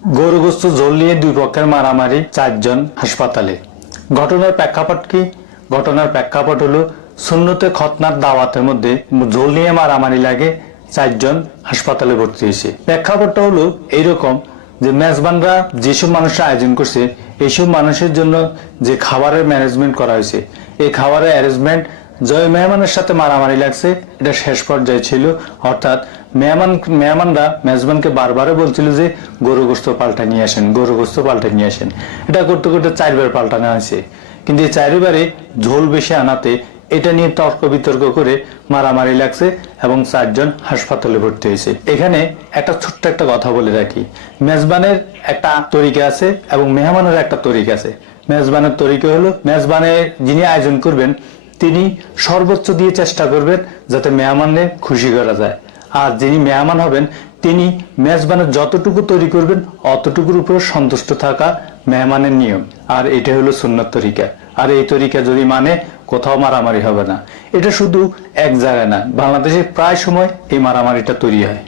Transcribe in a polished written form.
গরুগ্রস্ত ঝোল নিয়ে দুই পক্ষের মারামারি, 4 জন হাসপাতালে। ঘটনার প্রেক্ষাপট কি? ঘটনার প্রেক্ষাপট হলো সুন্নতে খতনার দাওয়াতের মধ্যে ঝোল নিয়ে মারামারি লাগে, 4 জন হাসপাতালে ভর্তি হয়েছে। প্রেক্ষাপটটা হলো এইরকম যে মেজবানরা যেসব মানুষের আয়োজন করছে এইসব মানুষের জন্য যে খাবারের ম্যানেজমেন্ট করা হয়েছে, এই খাবারের অ্যারেঞ্জমেন্ট জয় মেহমানের সাথে মারামারি লাগছে, এটা শেষ পর্যায়ে ছিল। অর্থাৎ মেহমানরা মেজবানকে বারবারে বলছিল যে গরু গোস্ত পাল্টা নিয়ে আসেন, গরু গোস্ত পাল্টা নিয়ে আসেন। এটা করতে করতে 4 বার পাল্টানো হয়েছে, কিন্তু এই 4 বারে ঝোল বেশি আনাতে এটা নিয়ে তর্ক বিতর্ক করে মারামারি লাগছে এবং 4 জন হাসপাতালে ভর্তি হয়েছে। এখানে একটা ছোট্ট একটা কথা বলে রাখি, মেজবানের একটা তরিকা আছে এবং মেহমানের একটা তরিকা আছে। মেজবানের তরিকা হলো মেজবানের যিনি আয়োজন করবেন তিনি সর্বোচ্চ দিয়ে চেষ্টা করবেন যাতে মেহমানকে খুশি করা যায়, আর যিনি মেহমান হবেন তিনি মেজবানের যতটুকু তৈরি করবেন অতটুকুর উপর সন্তুষ্ট থাকা মেহমানের নিয়ম। আর এটা হলো সুন্নত তরিকা। আর এই তরিকা যদি মানে কোথাও মারামারি হবে না। এটা শুধু এক জায়গায় না, বাংলাদেশে প্রায় সময় এই মারামারিটা তৈরি হয়।